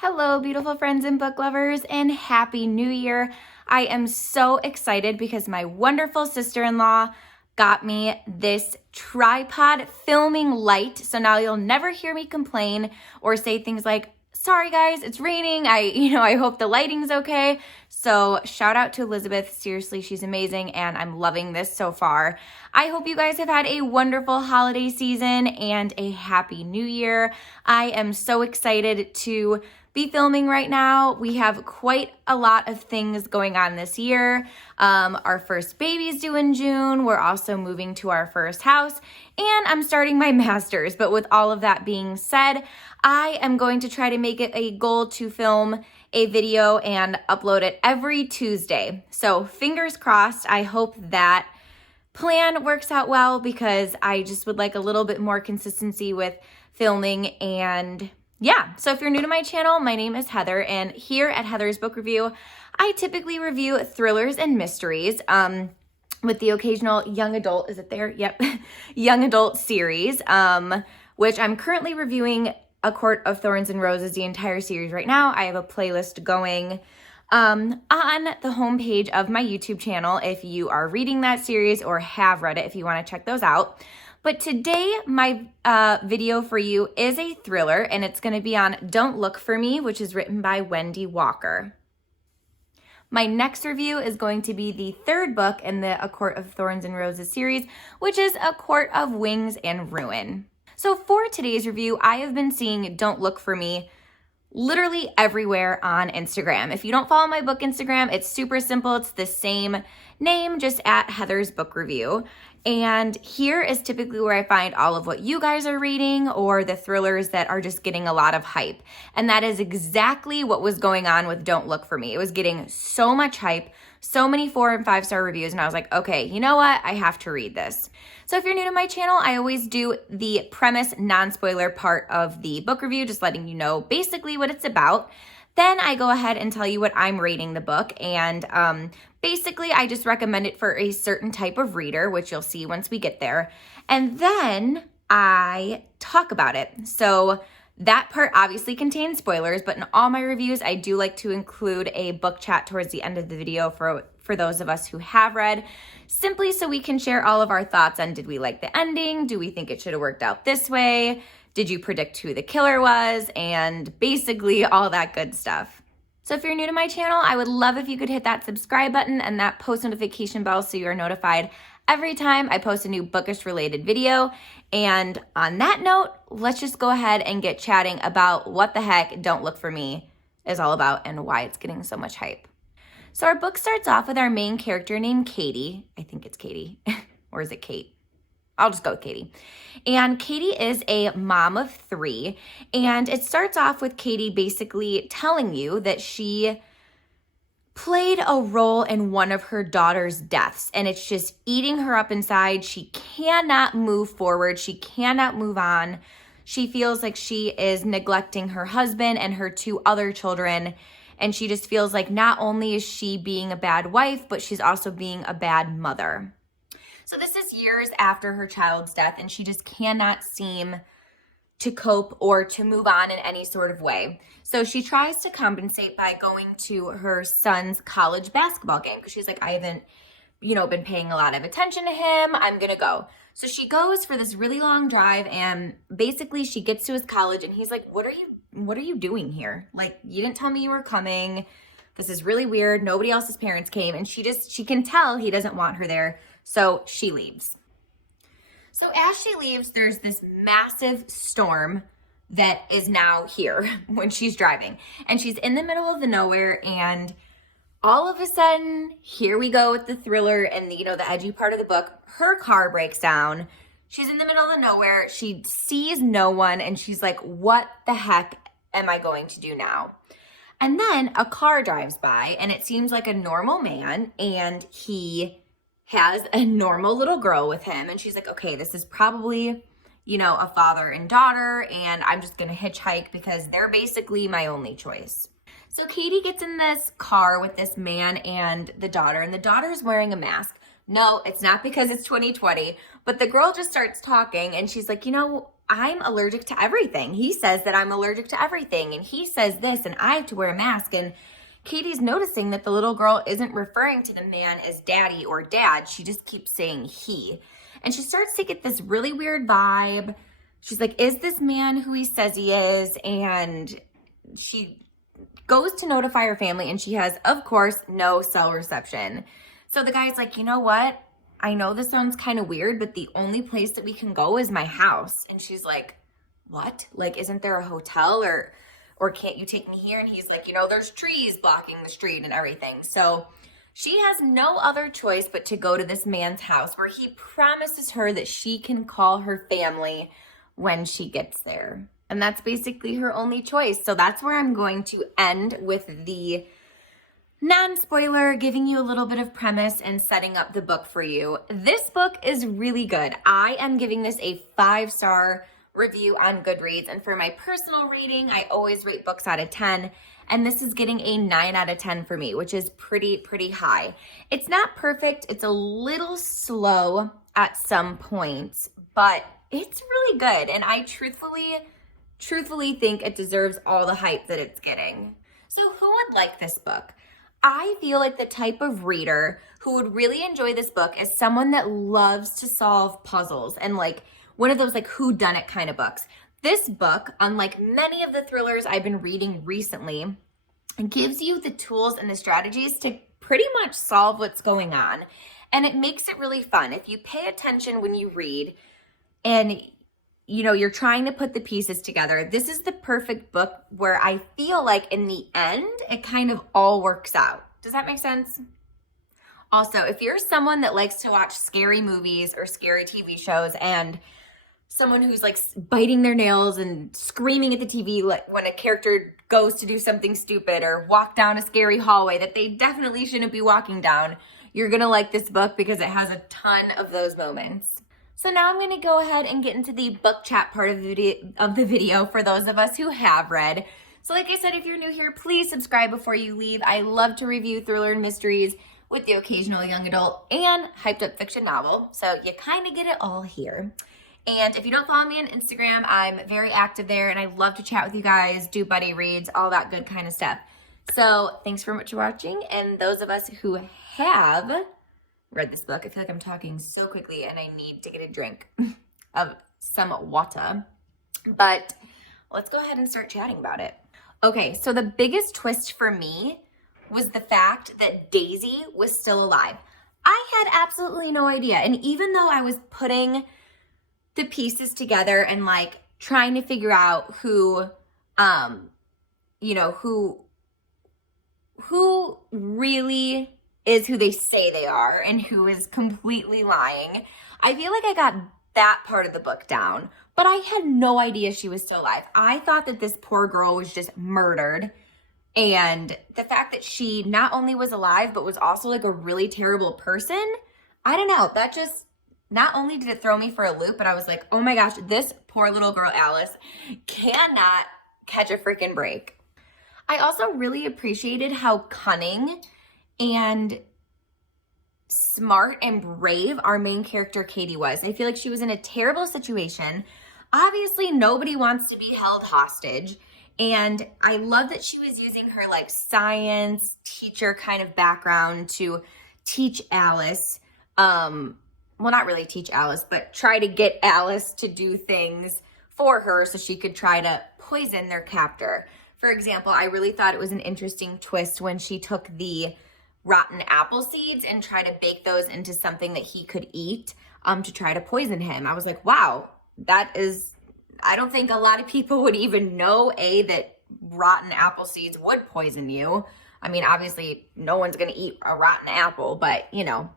Hello, beautiful friends and book lovers, and Happy New Year. I am so excited because my wonderful sister-in-law got me this tripod filming light. So now you'll never hear me complain or say things like, sorry guys, it's raining. I hope the lighting's okay. So shout out to Elizabeth. Seriously, she's amazing and I'm loving this so far. I hope you guys have had a wonderful holiday season and a happy new year. I am so excited to be filming right now. We have quite a lot of things going on this year. Our first baby's due in June. We're also moving to our first house and I'm starting my master's. But with all of that being said, I am going to try to make it a goal to film a video and upload it every Tuesday. So fingers crossed. I hope that plan works out well because I just would like a little bit more consistency with filming. And yeah, so if you're new to my channel, my name is Heather, and here at Heather's Book Review, I typically review thrillers and mysteries with the occasional young adult, is it there? Yep, young adult series, which I'm currently reviewing A Court of Thorns and Roses, the entire series right now. I have a playlist going on the homepage of my YouTube channel if you are reading that series or have read it, if you want to check those out. But today, my video for you is a thriller, and it's going to be on Don't Look for Me, which is written by Wendy Walker. My next review is going to be the third book in the A Court of Thorns and Roses series, which is A Court of Wings and Ruin. So for today's review, I have been seeing Don't Look for Me literally everywhere on Instagram. If you don't follow my book Instagram, it's super simple. It's the same name, just at Heather's Book Review. And here is typically where I find all of what you guys are reading or the thrillers that are just getting a lot of hype. And that is exactly what was going on with Don't Look for Me. It was getting so much hype, so many 4 and 5-star reviews, and I was like, okay, you know what? I have to read this. So if you're new to my channel, I always do the premise non-spoiler part of the book review, just letting you know basically what it's about. Then I go ahead and tell you what I'm rating the book, and basically I just recommend it for a certain type of reader, which you'll see once we get there. And then I talk about it. So that part obviously contains spoilers, but in all my reviews, I do like to include a book chat towards the end of the video for those of us who have read, simply so we can share all of our thoughts on, did we like the ending? Do we think it should have worked out this way? Did you predict who the killer was? And basically all that good stuff. So if you're new to my channel, I would love if you could hit that subscribe button and that post notification bell so you are notified every time I post a new bookish related video. And on that note, let's just go ahead and get chatting about what the heck Don't Look for Me is all about and why it's getting so much hype. So our book starts off with our main character named Katie. I think it's Katie, or is it Kate? I'll just go with Katie. And Katie is a mom of 3. And it starts off with Katie basically telling you that she played a role in one of her daughter's deaths. And it's just eating her up inside. She cannot move forward. She cannot move on. She feels like she is neglecting her husband and her 2 other children. And she just feels like not only is she being a bad wife, but she's also being a bad mother. So this is years after her child's death, and she just cannot seem to cope or to move on in any sort of way. So she tries to compensate by going to her son's college basketball game because she's like, I haven't, been paying a lot of attention to him. I'm going to go. So she goes for this really long drive, and basically she gets to his college and he's like, what are you doing here? Like, you didn't tell me you were coming. This is really weird. Nobody else's parents came, and she can tell he doesn't want her there. So she leaves. So as she leaves, there's this massive storm that is now here when she's driving. And she's in the middle of the nowhere, and all of a sudden, here we go with the thriller and the edgy part of the book. Her car breaks down. She's in the middle of the nowhere. She sees no one, and she's like, what the heck am I going to do now? And then a car drives by, and it seems like a normal man, and he has a normal little girl with him. And she's like, okay, this is probably, a father and daughter, and I'm just going to hitchhike because they're basically my only choice. So Katie gets in this car with this man and the daughter's wearing a mask. No, it's not because it's 2020, but the girl just starts talking, and she's like, I'm allergic to everything. He says that I'm allergic to everything, and he says this, and I have to wear a mask. And Katie's noticing that the little girl isn't referring to the man as daddy or dad. She just keeps saying he. And she starts to get this really weird vibe. She's like, is this man who he says he is? And she goes to notify her family, and she has, of course, no cell reception. So the guy's like, you know what? I know this sounds kind of weird, but the only place that we can go is my house. And she's like, what? Like, isn't there a hotel or can't you take me here? And he's like, you know, there's trees blocking the street and everything. So she has no other choice but to go to this man's house, where he promises her that she can call her family when she gets there. And that's basically her only choice. So that's where I'm going to end with the non-spoiler, giving you a little bit of premise and setting up the book for you. This book is really good. I am giving this a 5-star review on Goodreads. And for my personal rating, I always rate books out of 10. And this is getting a 9 out of 10 for me, which is pretty high. It's not perfect. It's a little slow at some points, but it's really good. And I truthfully think it deserves all the hype that it's getting. So who would like this book? I feel like the type of reader who would really enjoy this book is someone that loves to solve puzzles and like one of those like whodunit kind of books. This book, unlike many of the thrillers I've been reading recently, gives you the tools and the strategies to pretty much solve what's going on. And it makes it really fun. If you pay attention when you read and you know, you're trying to put the pieces together, this is the perfect book where I feel like in the end, it kind of all works out. Does that make sense? Also, if you're someone that likes to watch scary movies or scary TV shows and someone who's like biting their nails and screaming at the TV like when a character goes to do something stupid or walk down a scary hallway that they definitely shouldn't be walking down, you're gonna like this book because it has a ton of those moments. So now I'm going to go ahead and get into the book chat part of the video for those of us who have read. So like I said, if you're new here, please subscribe before you leave. I love to review thriller and mysteries with the occasional young adult and hyped up fiction novel. So you kind of get it all here. And if you don't follow me on Instagram, I'm very active there and I love to chat with you guys, do buddy reads, all that good kind of stuff. So thanks for much for watching. And those of us who have read this book, I feel like I'm talking so quickly and I need to get a drink of some water. But let's go ahead and start chatting about it. Okay, so the biggest twist for me was the fact that Daisy was still alive. I had absolutely no idea. And even though I was putting the pieces together and like trying to figure out who really is who they say they are and who is completely lying, I feel like I got that part of the book down, but I had no idea she was still alive. I thought that this poor girl was just murdered, and the fact that she not only was alive but was also like a really terrible person, I don't know, that just, not only did it throw me for a loop, but I was like, oh my gosh, this poor little girl Alice cannot catch a freaking break. I also really appreciated how cunning and smart and brave our main character Katie was. I feel like she was in a terrible situation. Obviously, nobody wants to be held hostage. And I love that she was using her like science teacher kind of background to teach Alice. Well, not really teach Alice, but try to get Alice to do things for her so she could try to poison their captor. For example, I really thought it was an interesting twist when she took the rotten apple seeds and try to bake those into something that he could eat to try to poison him. I was like, wow, that is, I don't think a lot of people would even know that rotten apple seeds would poison you. I mean, obviously no one's going to eat a rotten apple, but you know,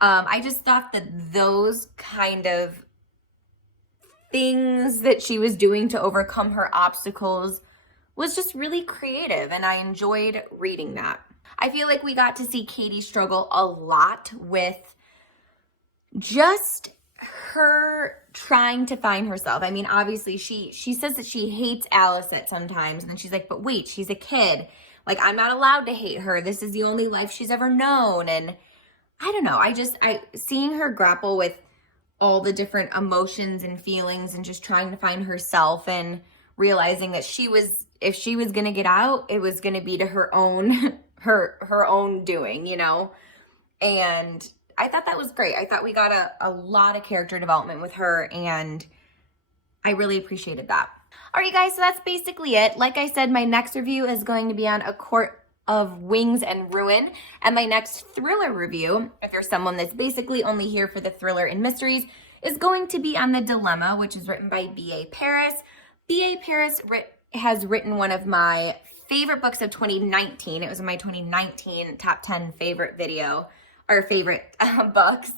I just thought that those kind of things that she was doing to overcome her obstacles was just really creative, and I enjoyed reading that. I feel like we got to see Katie struggle a lot with just her trying to find herself. I mean, obviously she says that she hates Alice at sometimes, and then she's like, but wait, she's a kid. Like, I'm not allowed to hate her. This is the only life she's ever known. And I don't know. Seeing her grapple with all the different emotions and feelings and just trying to find herself and realizing that if she was going to get out, it was going to be to her own her own doing, you know. And I thought that was great. I thought we got a lot of character development with her, and I really appreciated that. All right, guys, so that's basically it. Like I said, my next review is going to be on A Court of Wings and Ruin, and my next thriller review, if there's someone that's basically only here for the thriller and mysteries, is going to be on The Dilemma, which is written by B.A. Paris. B.A. Paris has written one of my favorite books of 2019. It was in my 2019 top 10 favorite video, or favorite books,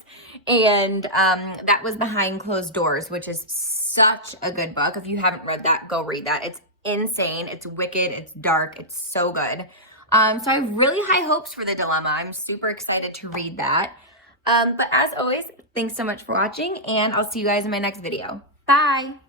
and that was Behind Closed Doors, which is such a good book. If you haven't read that, go read that. It's insane, it's wicked, it's dark, it's so good. So I have really high hopes for The Dilemma. I'm super excited to read that. But as always, thanks so much for watching, and I'll see you guys in my next video. Bye!